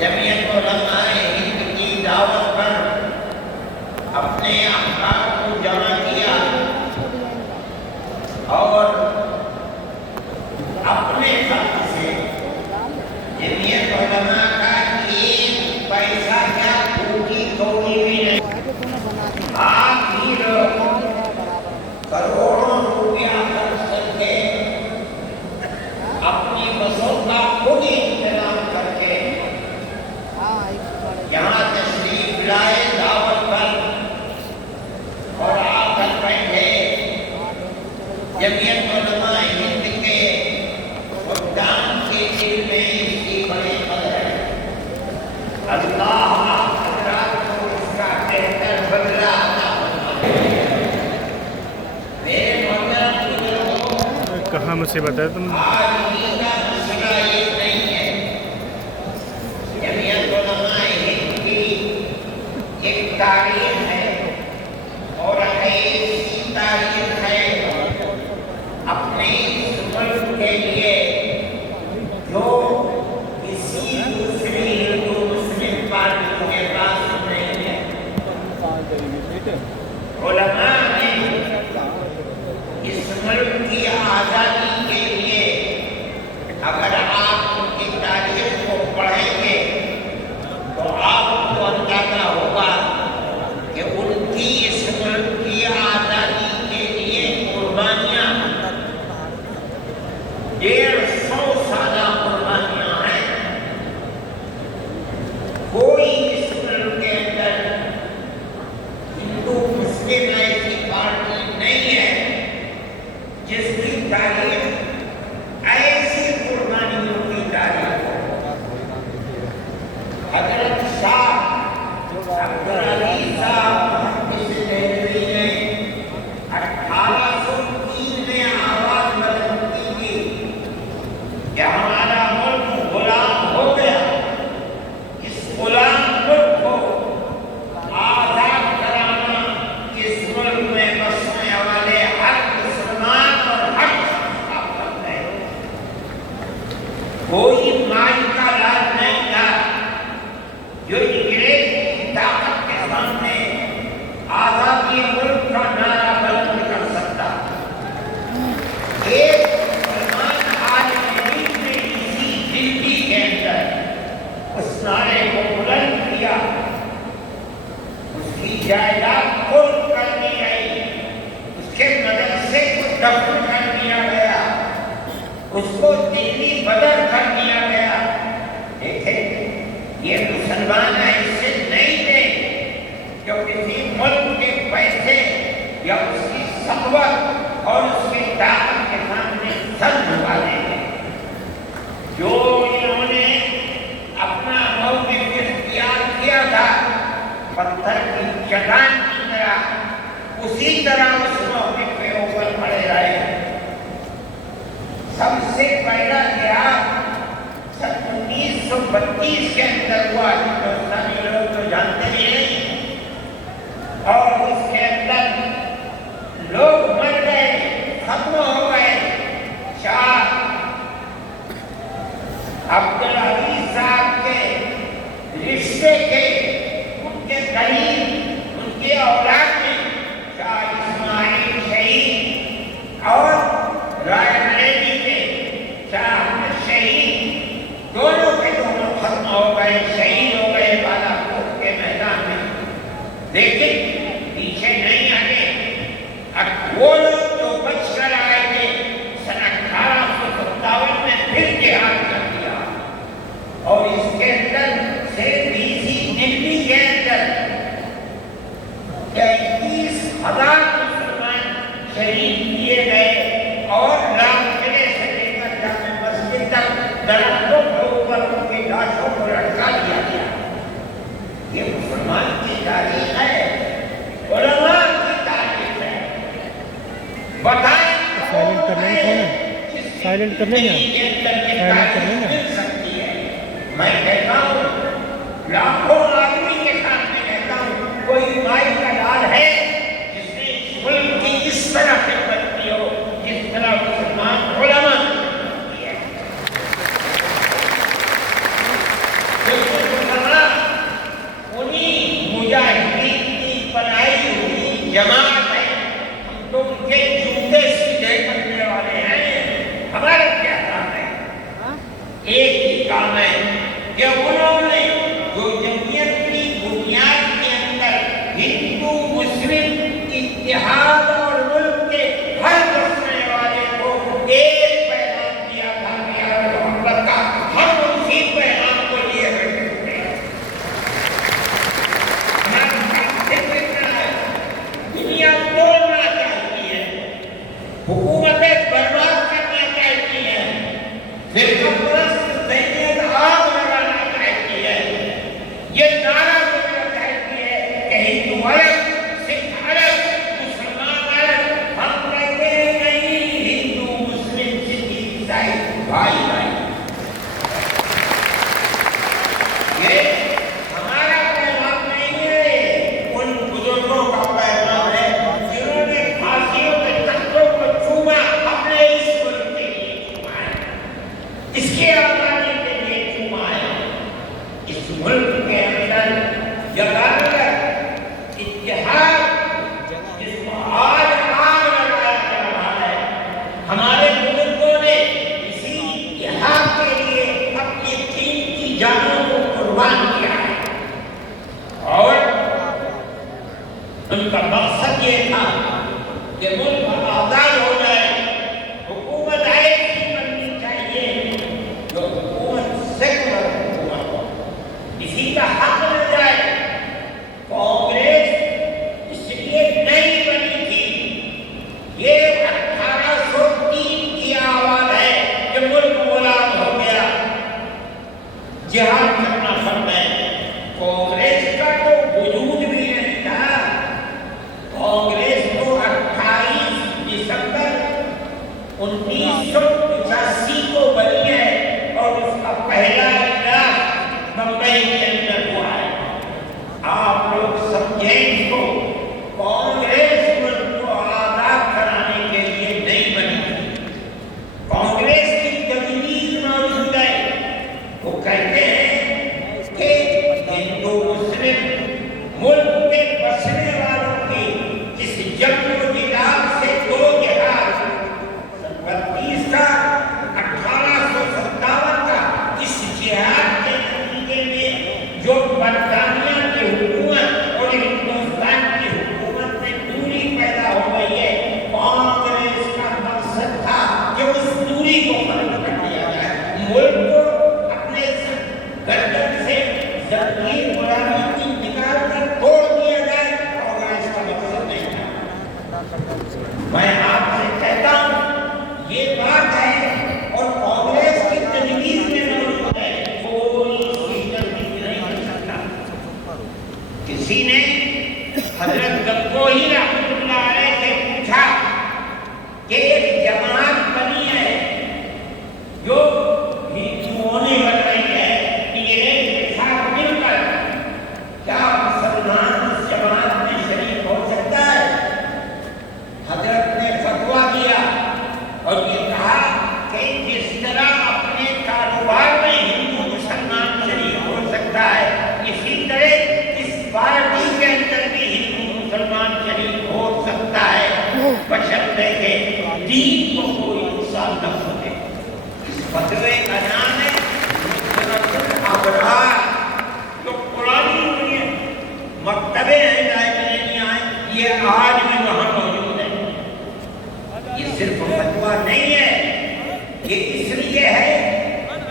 جمعیت علماء ہند کی دعوت پر اپنے افراد کو جمع کیا اور اپنے خرچ سے جمعیت علماء کا ایک پیسہ کیا پھوٹی کوڑی بھی نہیں، آپ ہی لوگ کروڑوں روپیہ خرچ کر کے اپنی بسوں کا خود انتظام کر کے یہاں تشریف لائے دعوت پر اور آ کر بیٹھے۔ جمعیت علماء ہند کے خدام کے دل میں اس کی بڑی قدر ہے۔ اللہ حضرات کو اس کا بہتر بدلہ عطا فرمائے۔ میرے محترم بزرگوں، کہاں مصیبت ہے تم؟ مسئلہ یہ نہیں ہے۔ جمعیت علماء ہند کی ایک تاریخ ہے اور ایسی تاریخ ہے اپنے اس ملک کے لیے جو کسی دوسری ہندو مسلم پارٹی کے پاس نہیں ہے۔ علماء نے اس ملک کی آزادی کے لیے، اگر آپ ان کی تاریخ کو پڑھیں گے تو آپ کو اندازہ ہوگا کہ ان کی اس ملک کی آزادی کے لیے قربانیاں 150 سالہ قربانیاں ہیں۔ کوئی اس ملک کے اندر ہندو مسلم ایسی پارٹی نہیں ہے جس کی تاریخ ایسی قربانیوں کی تاریخ ہو۔ حضرت شاہ عبدالعلی صاحب محدث دہلوی نے 1803 میں آواز بلند کی کہ ہمارا ملک غلام ہو گیا، اس غلام ملک کو آزاد کرانا اس ملک میں بسنے والے ہر مسلمان اور ہر شخص کا فرض ہے۔ کوئی مائی کا لاج نہیں تھا جو انگریز کی طاقت کے سامنے آزادی ملک کا نعرہ بلند کر سکتا۔ ایک مسلمان عالم دین نے اسی زندگی کے اندر اس نعرے کو بلند کیا۔ اس کی جائیداد خود کر دی گئی، اس کے مدرسے کو دفن کر دیا گیا، اس کو دلی بدر کر دیا گیا۔ دیکھیں، یہ مسلمان ایسے نہیں تھے جو کسی ملک کے پیسے یا اس کی ثروت اور اس کی طاقت کے سامنے سر جھکا دیں گے۔ جو انہوں نے اپنا موقف اختیار کیا تھا پتھر کی چٹان کی طرح، اسی طرح اس موقف پہ اوپر کھڑے رہے۔ سب سے پہلا جہاد 1932 کے اندر ہوا، ہندوستانی لوگ تو جانتے بھی نہیں، اور اس کے اندر لوگ مر گئے، ختم ہو گئے۔ شاہ عبدالعلی صاحب کے رشتے کے، ان کے قریب، ان کی اولاد میں شاہ اسماعیل شہید اور رائے بریلی کے شاہ احمد شہید، دونوں کے دونوں ختم ہو گئے، شہید ہو گئے بالا کوٹ کے میدان میں۔ لیکن پیچھے نہیں ہٹے۔ وہ لوگ جو بچ کر آئے تھے سن 1857 میں پھر جہاد کر دیا، اور اس کے اندر سے دلی کے اندر 33,000 مسلمان شہید کیے گئے، اور لال قلعے سے لے کر جامع مسجد تک درختوں کے اوپر ان کی لاشوں کو لٹکا دیا گیا۔ یہ مسلمان کی تاریخ ہے، علماء کی تاریخ ہے۔ بتائیں سائلنٹ کرنے میں کون ہے؟ سائلنٹ کرنے میں مل سکتی ہے۔ میں کہتا ہوں، لاکھوں آدمی کے سامنے کہتا ہوں، کوئی مائی کا لال ہے جس نے اس ملک کی اس طرح خدمت کی ہو جس طرح مسلمان علماء نے کی ہے۔ اتحاد اور ملک کے ہر بسنے والے کو ایک پیغام دیا تھا پیار محبت کا. ہم اسی پیغام کو لیے بیٹھے ہیں. دنیا توڑنا چاہتی ہے, حکومتیں برباد کرنا چاہتی ہیں, فرقہ پرست ذہنیت آگ لگانا چاہتی ہے, یہ نعرہ دینا چاہتی ہے کہ ہندو الگ, سکھ الگ, مسلمان الگ. ہم کہتے ہیں نہیں, ہندو مسلم سکھ عیسائی بھائی بھائی. یہ ہمارا پیغام نہیں ہے, ان بزرگوں کا پیغام ہے جنہوں نے پھانسیوں کے تختوں کو چوما, اپنے اس ملک کے لیے چوما ہے, اس کی آزادی کے لیے چوما ہے. اس ملک کے اندر یگانت, اتحاد, جس کو آج آگ لگایا جا رہا ہے, ہمارے بزرگوں نے اسی اتحاد کے لیے اپنی قیمتی جانوں کو قربان کیا ہے. اور ان کا مقصد یہ تھا کہ ملک آزاد ہو جائے, حکومت ایسی بننی چاہیے جو حکومت سیکولر حکومت ہو, کسی کا حق نہ جائے. کانگریس اس لیے نہیں بنی تھی, یہ 1803 کی آواز ہے کہ ملک غلام ہو گیا, جہاد کرنا فرض ہے. کانگریس کا تو وجود بھی نہیں تھا. کانگریس کو 28 دسمبر 1985 کو بنی ہے اور اس کا پہلا اجلاس ممبئی کے اندر ہوا ہے. آپ لوگ سمجھیں اس کو, کانگریس ملک کو آزاد کرانے کے لیے نہیں بنی. کانگریس کی تجویز موجود ہے. وہ کہتے ہیں کہ ہندو مسلم ملک کے بسنے والوں کی اس جنگ و جدال سے 2032 کا 1857 کا اس جہاد کے نتیجے میں جو برطانیہ کی حکومت اور ہندوستان کی حکومت میں دوری پیدا ہو گئی ہے, کانگریس کا مقصد تھا کہ اس دوری کو ختم کر دیا جائے, ملک کو اپنے گردن سے زنجیر غلامی کی نکال کر توڑ دیا جائے. کانگریس کا مقصد نہیں تھا. میں آپ سے کہتا ہوں یہ بات ہے اور کانگریس کی تجویز میں موجود ہے, کوئی سی تجویز نہیں کر سکتا. کسی نے حضرت گنگوہی رحمۃ اللہ علیہ سے پوچھا کہ ایک جماعت بنی ہے جو ہندوؤں نے بن رہی ہے, انگریز کے ساتھ مل کر, کیا مسلمان اس جماعت میں شریک ہو سکتا ہے؟ حضرت نے فتویٰ دیا اور یہ کہا کہ جس طرح اپنے کاروبار میں ہندو مسلمان شریک ہو سکتا ہے, اسی طرح اس پارٹی کے اندر بھی ہندو مسلمان شریک ہو سکتا ہے, بشرطے کہ دین کو کوئی نقصان نہ پہنچے. اس فتوے کا نام ہے مستند ابرار, جو پرانی دنیا مکتبے ہیں, لائبریریاں ہیں, یہ آج بھی وہاں موجود ہے. یہ صرف فتویٰ نہیں ہے, یہ اس لیے ہے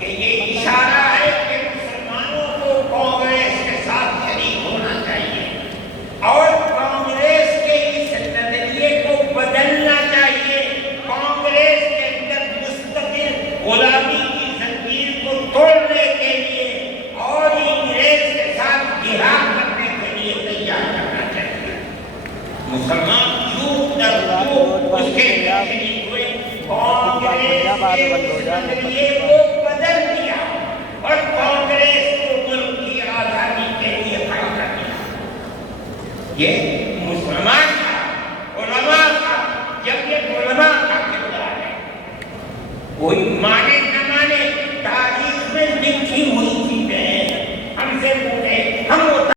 کہ یہ اشارہ ہے کہ مسلمانوں کو کانگریس کے ساتھ شریک ہونا چاہیے اور کانگریس کے اس نظریے کو بدلنا چاہیے. کانگریس کے اندر مستقل غلامی کی زنجیر کو توڑنے کے لیے اور انگریز کے ساتھ جہاد کرنے کے لیے تیار کرنا چاہیے. مسلمان چوک در چوک اس کے شریک ہوئے, کانگریس کے نظریے کو بدل دیا اور کانگریس کو ملک کی آزادی کے لیے کھڑا کر دیا. یہ مسلمان کا, علماء کا, جب یہ علماء کا کردار ہے, کوئی مانے